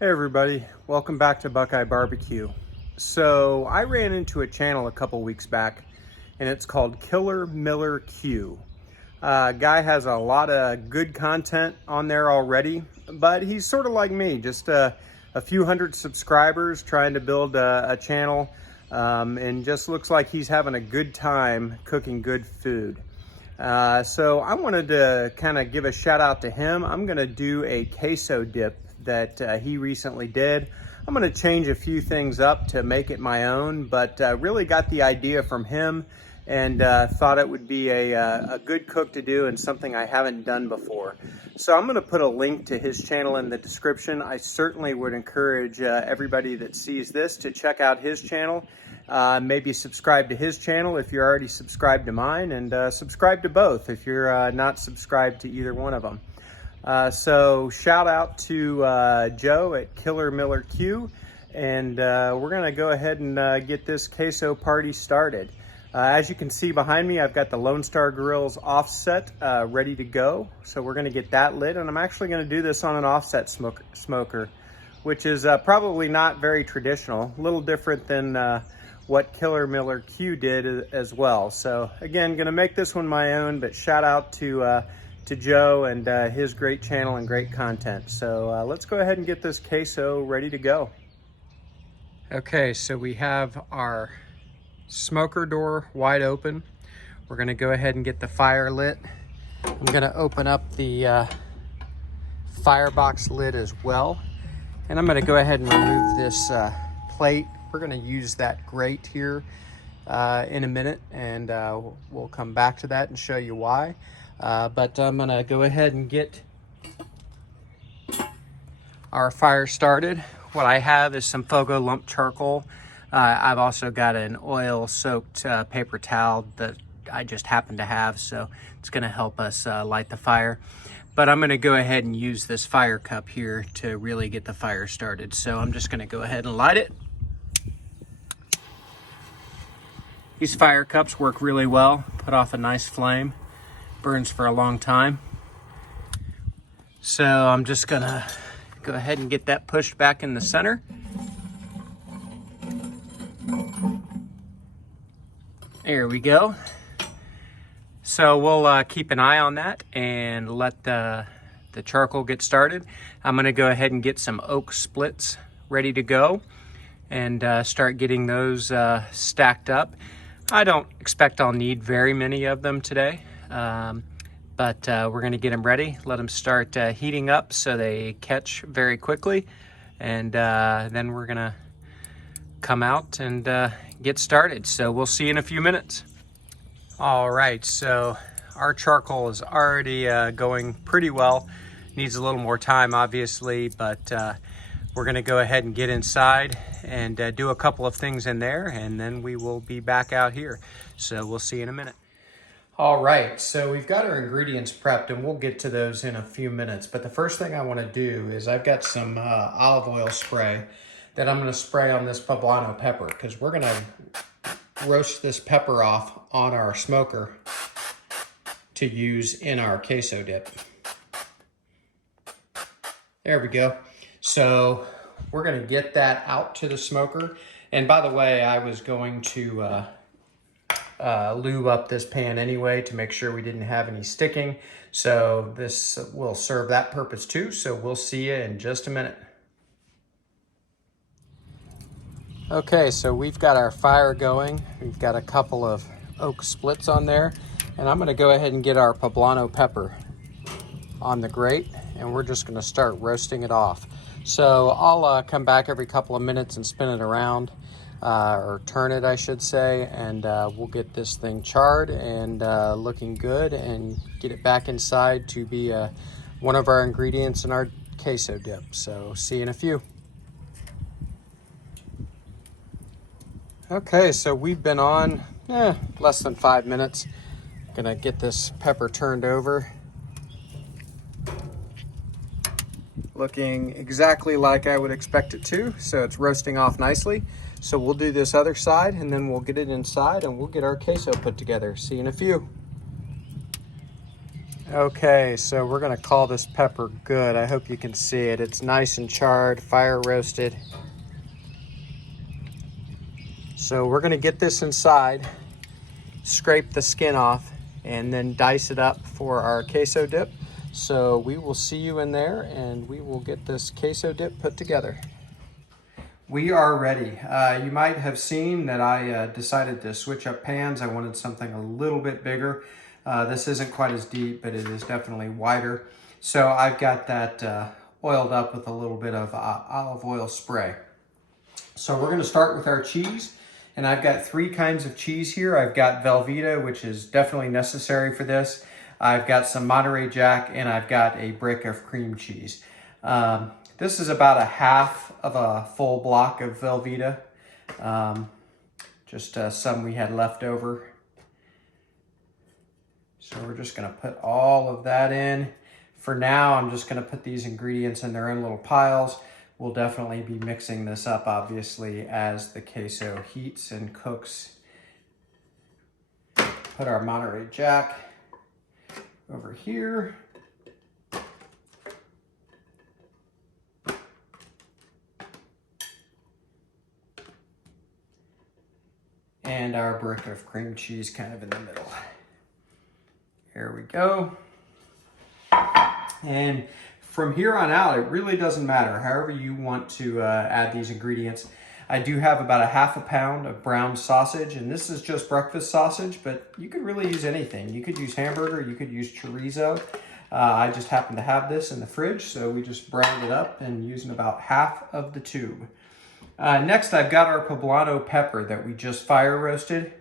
Hey everybody, welcome back to BuQeye Barbecue. So I ran into a channel a couple weeks back and it's called Killer Miller Q. Guy has a lot of good content on there already, but he's sort of like me, just a few hundred subscribers trying to build a channel, and just looks like he's having a good time cooking good food. So I wanted to kind of give a shout out to him. I'm gonna do a queso dip that he recently did. I'm gonna change a few things up to make it my own, but really got the idea from him and thought it would be a good cook to do and something I haven't done before. So I'm gonna put a link to his channel in the description. I certainly would encourage everybody that sees this to check out his channel. Maybe subscribe to his channel if you're already subscribed to mine, and subscribe to both if you're not subscribed to either one of them. So shout out to Joe at Killer Miller Q, and we're gonna go ahead and get this queso party started. As you can see behind me, I've got the Lonestar Grillz Offset ready to go. So we're gonna get that lit, and I'm actually gonna do this on an offset smoker, which is probably not very traditional, a little different than what Killer Miller Q did as well. So again, gonna make this one my own, but shout out to Joe and his great channel and great content. So let's go ahead and get this queso ready to go. Okay, so we have our smoker door wide open. We're gonna go ahead and get the fire lit. I'm gonna open up the firebox lid as well. And I'm gonna go ahead and remove this plate. We're gonna use that grate here in a minute, and we'll come back to that and show you why. But I'm gonna go ahead and get our fire started. What I have is some Fogo lump charcoal. I've also got an oil soaked paper towel that I just happen to have, so it's gonna help us light the fire. But I'm gonna go ahead and use this fire cup here to really get the fire started. So I'm just gonna go ahead and light it. These fire cups work really well, put off a nice flame. Burns for a long time. So I'm just gonna go ahead and get that pushed back in the center. There we go. So we'll keep an eye on that and let the charcoal get started. I'm gonna go ahead and get some oak splits ready to go and start getting those stacked up. I don't expect I'll need very many of them today. But we're going to get them ready, let them start heating up so they catch very quickly, and then we're going to come out and get started. So we'll see you in a few minutes. All right, so our charcoal is already going pretty well. Needs a little more time, obviously, but we're going to go ahead and get inside and do a couple of things in there, and then we will be back out here. So we'll see you in a minute. All right, so we've got our ingredients prepped, and we'll get to those in a few minutes. But the first thing I want to do is I've got some olive oil spray that I'm going to spray on this poblano pepper, because we're going to roast this pepper off on our smoker to use in our queso dip. There we go. So we're going to get that out to the smoker. And by the way, I was going to lube up this pan anyway to make sure we didn't have any sticking. So this will serve that purpose too. So we'll see you in just a minute. Okay, so we've got our fire going. We've got a couple of oak splits on there, and I'm gonna go ahead and get our poblano pepper on the grate, and we're just gonna start roasting it off. So I'll come back every couple of minutes and spin it around. Or turn it, I should say, and we'll get this thing charred and looking good and get it back inside to be one of our ingredients in our queso dip. So see you in a few. Okay, so we've been on less than 5 minutes. Gonna get this pepper turned over. Looking exactly like I would expect it to, so it's roasting off nicely. So we'll do this other side, and then we'll get it inside and we'll get our queso put together. See you in a few. Okay, so we're gonna call this pepper good. I hope you can see it. It's nice and charred, fire roasted. So we're gonna get this inside, scrape the skin off, and then dice it up for our queso dip. So we will see you in there and we will get this queso dip put together. We are ready. You might have seen that I decided to switch up pans. I wanted something a little bit bigger. This isn't quite as deep, but it is definitely wider. So I've got that oiled up with a little bit of olive oil spray. So we're gonna start with our cheese. And I've got 3 kinds of cheese here. I've got Velveeta, which is definitely necessary for this. I've got some Monterey Jack, and I've got a brick of cream cheese. This is about a half of a full block of Velveeta. Just some we had left over. So we're just gonna put all of that in. For now, I'm just gonna put these ingredients in their own little piles. We'll definitely be mixing this up, obviously, as the queso heats and cooks. Put our Monterey Jack over here. And our brick of cream cheese kind of in the middle. Here we go. And from here on out, it really doesn't matter. However you want to add these ingredients. I do have about a half a pound of brown sausage, and this is just breakfast sausage, but you could really use anything. You could use hamburger, you could use chorizo. I just happen to have this in the fridge, so we just browned it up and using about half of the tube. Next, I've got our poblano pepper that we just fire roasted.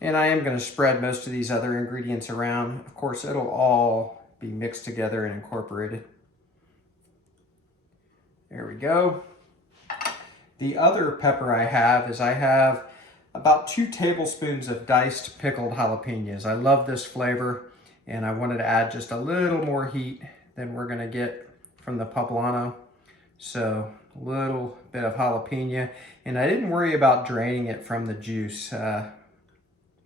And I am going to spread most of these other ingredients around. Of course, it'll all be mixed together and incorporated. There we go. The other pepper I have about 2 tablespoons of diced pickled jalapenos. I love this flavor, and I wanted to add just a little more heat than we're going to get from the poblano. So a little bit of jalapeno, and I didn't worry about draining it from the juice.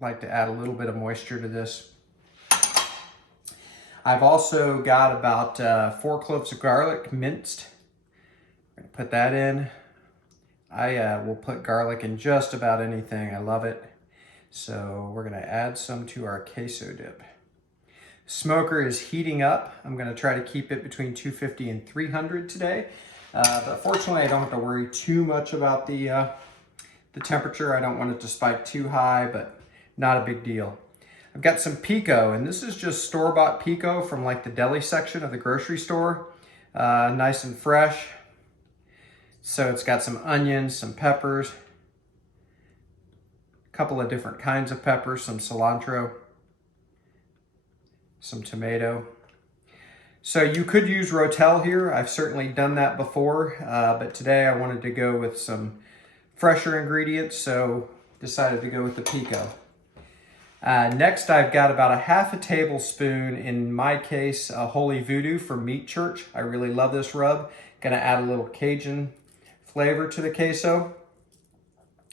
Like to add a little bit of moisture to this. I've also got about 4 cloves of garlic minced. I'm gonna put that in. I will put garlic in just about anything. I love it. So we're gonna add some to our queso dip. Smoker is heating up. I'm gonna try to keep it between 250 and 300 today. But fortunately, I don't have to worry too much about the temperature. I don't want it to spike too high, but not a big deal. I've got some pico, and this is just store-bought pico from like the deli section of the grocery store. Nice and fresh. So it's got some onions, some peppers, a couple of different kinds of peppers, some cilantro, some tomato. So you could use Rotel here. I've certainly done that before, but today I wanted to go with some fresher ingredients, so decided to go with the pico. Next, I've got about a half a tablespoon, in my case, Holy Voodoo from Meat Church. I really love this rub. Gonna add a little Cajun flavor to the queso.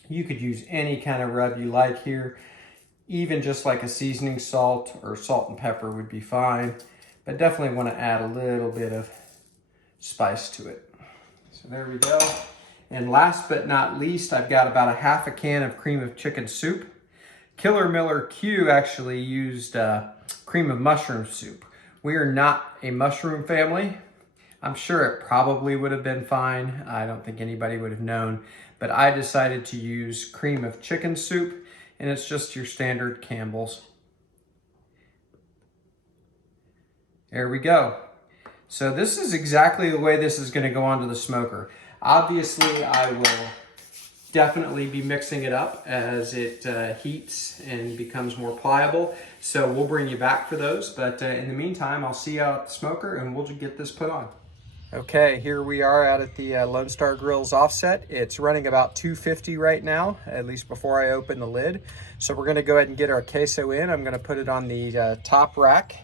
You could use any kind of rub you like here. Even just like a seasoning salt or salt and pepper would be fine. But definitely want to add a little bit of spice to it. So there we go. And last but not least, I've got about a half a can of cream of chicken soup. Killer Miller Q actually used cream of mushroom soup. We are not a mushroom family. I'm sure it probably would have been fine. I don't think anybody would have known, but I decided to use cream of chicken soup, and it's just your standard Campbell's. There we go. So this is exactly the way this is going to go onto the smoker. Obviously, I will definitely be mixing it up as it heats and becomes more pliable. So we'll bring you back for those. But in the meantime, I'll see you out at the smoker and we'll get this put on. Okay, here we are out at the Lonestar Grillz Offset. It's running about 250 right now, at least before I open the lid. So we're gonna go ahead and get our queso in. I'm gonna put it on the top rack,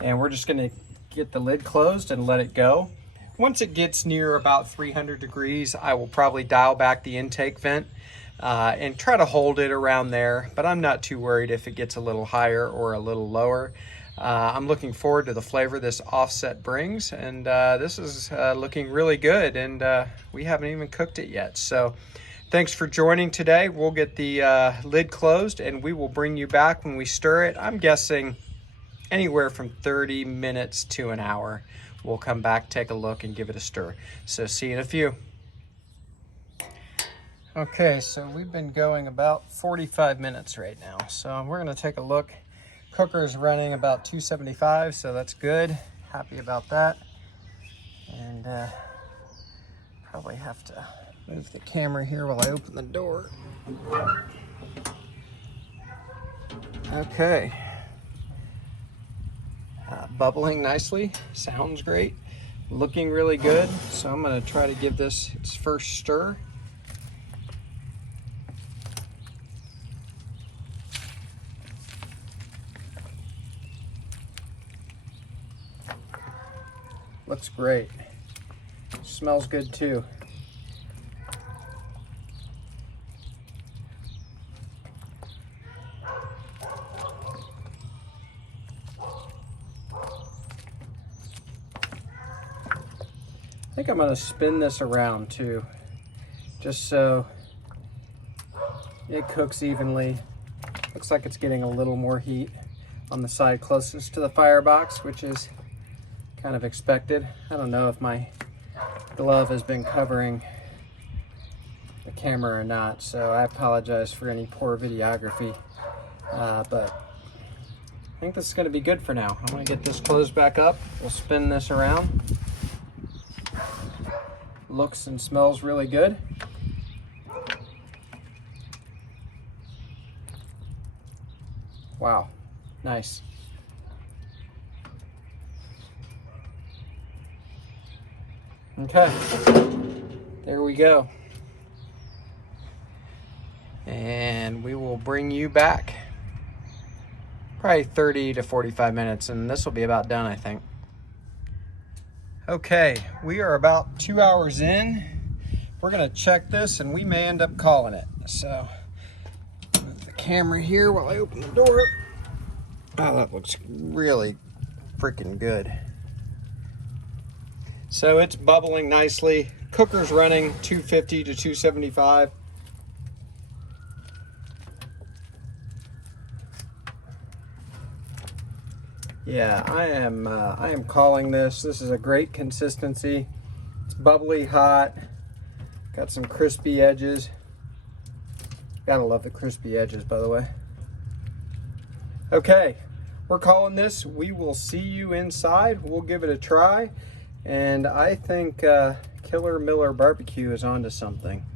and we're just gonna get the lid closed and let it go. Once it gets near about 300 degrees, I will probably dial back the intake vent. and try to hold it around there, but I'm not too worried if it gets a little higher or a little lower. I'm looking forward to the flavor this offset brings, and this is looking really good, and we haven't even cooked it yet. So thanks for joining today. We'll get the lid closed and we will bring you back when we stir it. I'm guessing anywhere from 30 minutes to an hour. We'll come back, take a look, and give it a stir. So see you in a few. Okay, so we've been going about 45 minutes right now. So we're gonna take a look. Cooker's running about 275, so that's good. Happy about that. And probably have to move the camera here while I open the door. Okay. Bubbling nicely, sounds great, looking really good. So I'm gonna try to give this its first stir. Looks great. Smells good too. I think I'm gonna spin this around too, just so it cooks evenly. Looks like it's getting a little more heat on the side closest to the firebox, which is kind of expected. I don't know if my glove has been covering the camera or not, so I apologize for any poor videography, but I think this is gonna be good for now. I'm gonna get this closed back up. We'll spin this around. Looks and smells really good. Wow, nice. Okay, there we go. And we will bring you back probably 30 to 45 minutes, and this will be about done, I think. Okay, we are about 2 hours in. We're gonna check this and we may end up calling it. So, move the camera here while I open the door. Oh, that looks really freaking good. So it's bubbling nicely. Cooker's running 250 to 275. Yeah, I am calling this. This is a great consistency. It's bubbly hot. Got some crispy edges. Gotta love the crispy edges, by the way. Okay, we're calling this. We will see you inside. We'll give it a try. And I think Killer Miller Barbecue is onto something.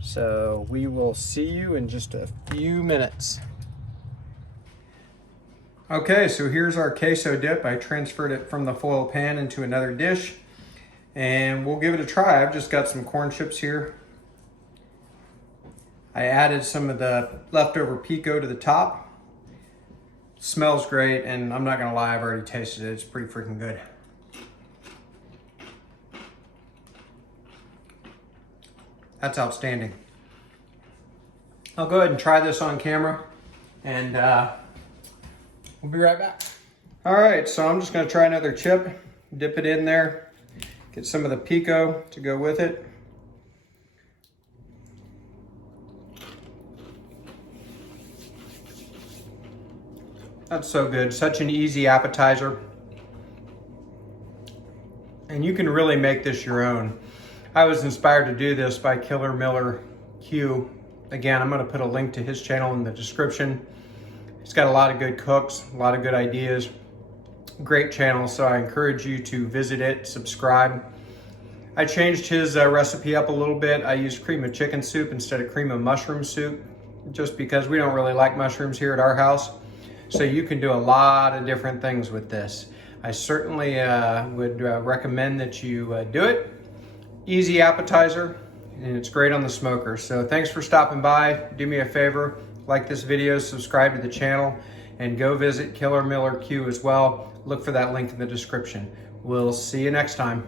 So we will see you in just a few minutes. Okay, so here's our queso dip. I transferred it from the foil pan into another dish, and we'll give it a try. I've just got some corn chips here. I added some of the leftover pico to the top. Smells great, and I'm not gonna lie, I've already tasted it. It's pretty freaking good. That's outstanding. I'll go ahead and try this on camera, and we'll be right back. All right, so I'm just gonna try another chip, dip it in there, get some of the pico to go with it. That's so good, such an easy appetizer. And you can really make this your own. I was inspired to do this by Killer Miller Q. Again, I'm gonna put a link to his channel in the description. He's got a lot of good cooks, a lot of good ideas. Great channel, so I encourage you to visit it, subscribe. I changed his recipe up a little bit. I used cream of chicken soup instead of cream of mushroom soup, just because we don't really like mushrooms here at our house. So you can do a lot of different things with this. I certainly would recommend that you do it. Easy appetizer, and it's great on the smoker. So thanks for stopping by. Do me a favor, like this video, subscribe to the channel, and go visit Killer Miller Q as well. Look for that link in the description. We'll see you next time.